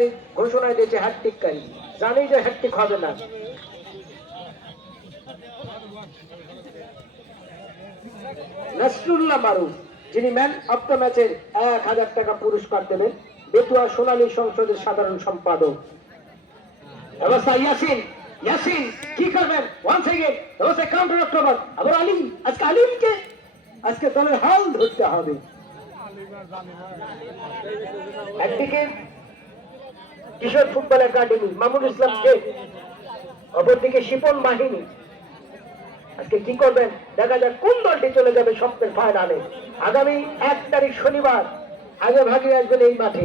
সাংবাদিক ঘোষণা দিয়েছে হ্যাটট্রিককারী, জানি যে হ্যাটট্রিক হবে না। নাসরুল্লাহ মারুফ যিনি ম্যান অব দ্য ম্যাচের 1000 টাকা পুরস্কার দেবেন, বেতুয়া সোনালী সংসদের সাধারণ সম্পাদক। অবস্থা ইয়াসিন, ইয়াসিন কি করবেন? ওয়ান্স এগেইন অবস্থা কাউন্টার অক্টোবর, আবার আলিম। আজকে আলিমকে আজকে দলের হাল ধরতে হবে। একদিকে কিশোর ফুটবল একাডেমি মামুনুল ইসলাম শেখ, অপরদিকে শিপন বাহিনী। আজকে কি করবেন দেখা যাক কোন দলটি চলে যাবে স্বপ্নের ফাইনালে। আগামী 1 তারিখ শনিবার আগে ভাগে আসবেন এই মাঠে,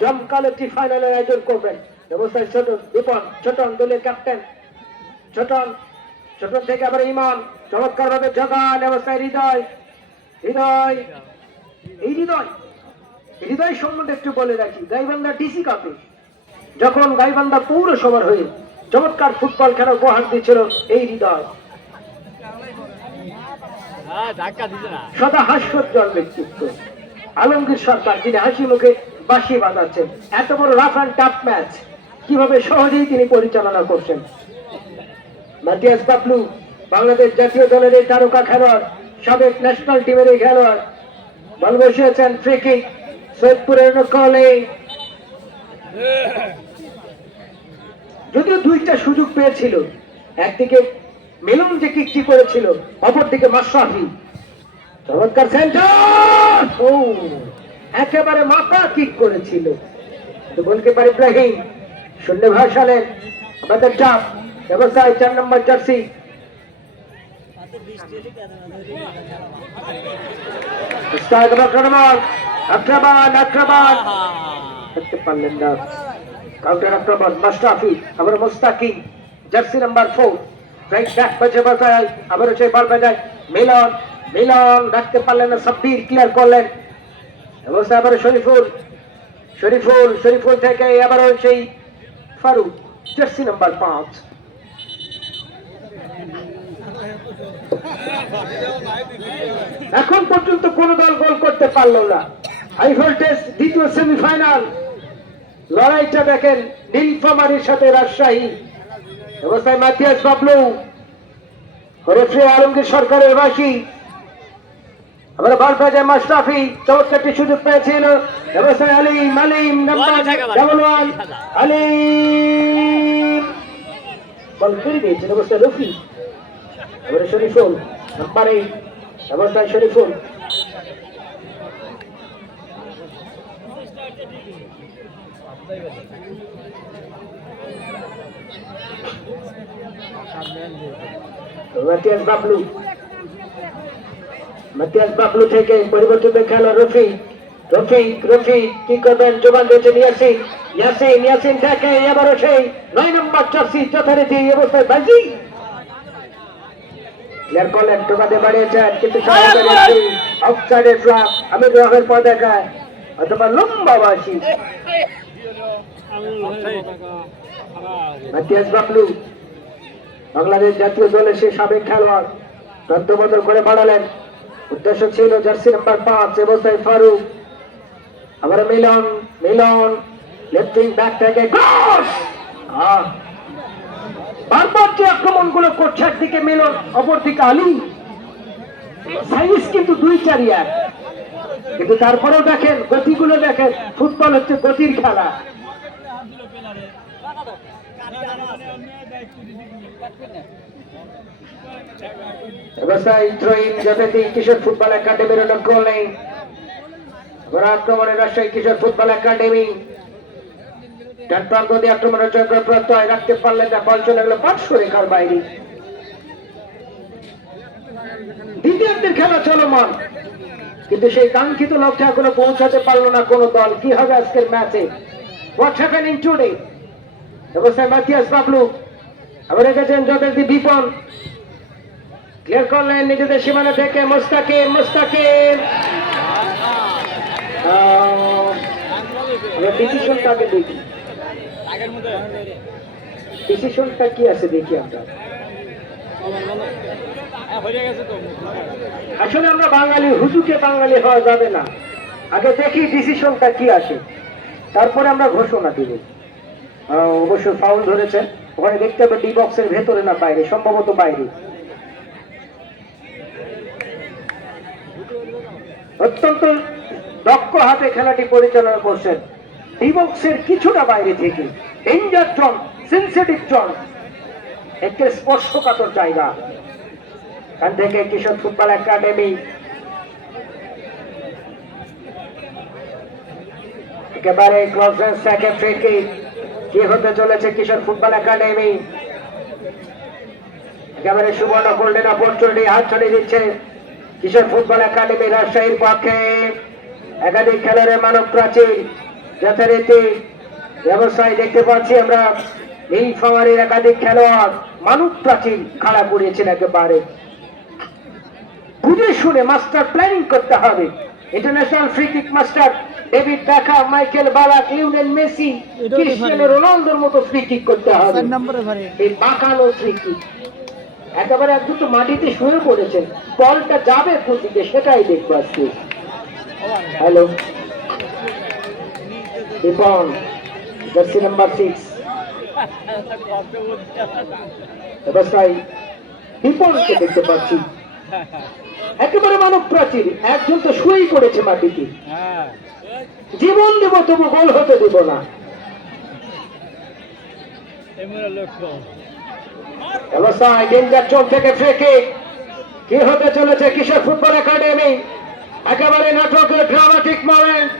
জমকালো একটি ফাইনালের আয়োজন করবেন। ব্যবস্থায় ছোট দীপন, ছোটন দলের ক্যাপ্টেন, ছোটন, ছোটন থেকে আবার ইমান, চমৎকার ভাবে জগান অবস্থায় হৃদয়, হৃদয়, এই হৃদয়, হৃদয় সম্বন্ধে একটু বলে রাখি। গাইবান্ধা ডিসি কাপে যখন গাইবান্ধা পৌরসভার হয়ে চমৎকার ফুটবল খেলা উপহার দিয়েছিল এই হৃদয়, সদা হাস্যোজ্জ্বল ব্যক্তিত্ব আলমগীর সরকার, যিনি হাসি মুখে বাঁশি বাজাচ্ছেন। এত বড় রাফ অ্যান্ড টাফ ম্যাচ কিভাবে সহজেই তিনি পরিচালনা করছেন। মাতিয়াস বাবলু বাংলাদেশ জাতীয় দলের এই তারকা খেলোয়াড়, সাবেক ন্যাশনাল টিমের এই খেলোয়াড়, বল বসিয়েছেন ফ্রি কিক সৈয়দপুরের কলে। যদিও 2টা সুযোগ পেয়েছিল, একদিকে মিলন যে কিকটি করেছিল, অপরদিকে মাশরাফি চমৎকার সেন্টার, ও একেবারে মাথা কিক করেছিল। গোলকিপার ইব্রাহিম শূন্য ভাসালেন। আমাদের চাপ ব্যবস্থায় 4 নম্বর জার্সি করতে পারলেন না। কাউন্টার আক্রমণ মাশরাফি, আবার মুস্তাকিম জার্সি নাম্বার 4 রাইট ব্যাক বাজে বাজায়, আবার সেই বল বাজায় মিলন, মিলন রাখতে পারলেন না, সাব্বির ক্লিয়ার করলেন। অবস্থা আবার শরীফুল, শরীফুল, শরীফুল থেকে আবার সেই ফারুক জার্সি নাম্বার 5। এখন পর্যন্ত কোন দল গোল করতে পারল না। হাই ভোল্টেজ দ্বিতীয় সেমিফাইনাল লড়াইটা দেখেন নীলফামারীর সাথে রাজশাহী। অবস্থায় মাতিয়াস বাবলু, রেফারি আলমগীর সরকারের বাসী, আবার বল বাজায় মাশরাফি, চমৎকারটি সুযোগ পেয়েছিল। অবস্থায় আলিম, আলিম নাম্বার 1 আলিম বল ফিরে দিয়েছেন। অবস্থায় রফি, এবারে শরীফুল নাম্বার 8, অবস্থায় শরীফুল, মাতিয়াস বাবলু, মাতিয়াস বাবলু থেকে পরিবর্তিত খেলা রফি, রফিক, রফিক কি করবেন? জোগান দিয়েছেন ইয়াসিন, ইয়াসিন, ইয়াসিন থেকে এবারও সেই 9 নম্বর জার্সি যথারীতি অবস্থায় বাজি ক্লিয়ার করলেন, টোকাতে বাড়িয়েছেন কিন্তু আউটসাইডের ফ্লাগ আমির রহের পর দেখায় অথবা লম্বা বাসি। মাতিয়াস বাবলু বাংলাদেশ জাতীয় দলের সেই সাবেক খেলোয়াড়, রদ্দবদল করে বাড়ালেন। উদ্দেশ্য ছিল জার্সি নাম্বার 5 অবস্থায় ফারুক, আবার মিলন, মিলন লেফট উইং ব্যাক থেকে ক্রস। বারবার যে আক্রমণগুলো করছে, একদিকে মিলন অপরদিকে আলী, সাইজ কিন্তু 2-4-1, কিন্তু তারপরেও দেখেন গতিগুলো দেখেন। ফুটবল হচ্ছে গতির খেলা। কিশোর ফুটবল একাডেমির গোল নেই। আক্রমণে রাজশাহী কিশোর ফুটবল একাডেমি ডান প্রান্ত দিয়ে আক্রমণের চক্র প্রত্যয় রাখতে পারলেন না, বল চলে গেল 500 রেখার বাইরে। দ্বিতীয়ার্ধের খেলা চলমান, কিন্তু সেই কাঙ্ক্ষিত লক্ষ্যে এখনো পৌঁছাতে পারলো না কোন দল। কি হবে আজকের ম্যাচে? What happening today? অবস্থায় মাতিয়াস বাবলু, আবার রেখেছেন যথারীতি বিপন, ক্লিয়ার করলেন নিজেদের সীমানা থেকে মুস্তাকিম, মুস্তাকিম ডিসিশনটাকে দেখি, ডিসিশনটা কি আছে দেখি আমরা। আসলে আমরা বাঙালি, হুজুকে বাঙালি হওয়া যাবে না, আগে দেখি ডিসিশনটা কি আসে। তারপরে আমরা ঘোষণা দিব। অবশ্য ফাউল ধরেছে, ওখানে দেখতে হবে ডি বক্সের ভেতরে না বাইরে, সম্ভবত বাইরে। অত্যন্ত দক্ষ হাতে খেলাটি পরিচালনা করছেন, ডি বক্সের কিছুটা বাইরে থেকে। ডেঞ্জার জোন, সেনসিটিভ জোন, একটি স্পর্শকাতর জায়গা। এখান থেকে কিশোর ফুটবল একাডেমি একেবারে ক্লোজ রেঞ্জ থেকে ফ্রি কিক। কি হতে চলেছে কিশোর ফুটবল একাডেমি? একেবারে সুবর্ণ গোল্ডেন অপরচুনিটি হাত ছড়িয়ে দিচ্ছে কিশোর ফুটবল একাডেমি রাজশাহীর পক্ষে। একাধিক খেলোয়াড়ের মানব প্রাচীর যথারীতি ব্যবস্থায় দেখতে পাচ্ছি আমরা। নীলফামারীর একাধিক খেলোয়াড় মানব প্রাচীর খাড়া করিয়েছেন। একেবারে বুঝে শুনে মাস্টার প্ল্যানিং করতে হবে। International free kick master David Beckham, Michael Ballack, Lionel Messi, Cristiano রোনালদোর মতো ফ্রি কিক করতে হবে। এই বাঁকানো ফ্রি কিক একেবারে একদম তো মাটিতে শুয়ে পড়েছেন, বলটা যাবে কোথিকে সেটাই দেখবো আজকে। হ্যালো রিপন, জার্সি নাম্বার 6 অবস্থায় রিপনকে দেখতে পাচ্ছি। একেবারে মানব প্রাচীর, একজন তো শুয়েই পড়েছে মাটিতে। জীবন দেব তবু গোল হতে দেব না। অবস্থায় ডেঞ্জার জোন থেকে ফ্রি কিক। কি হতে চলেছে কিশোর ফুটবল একাডেমি? একেবারে নাটকের ড্রামাটিক মোমেন্ট।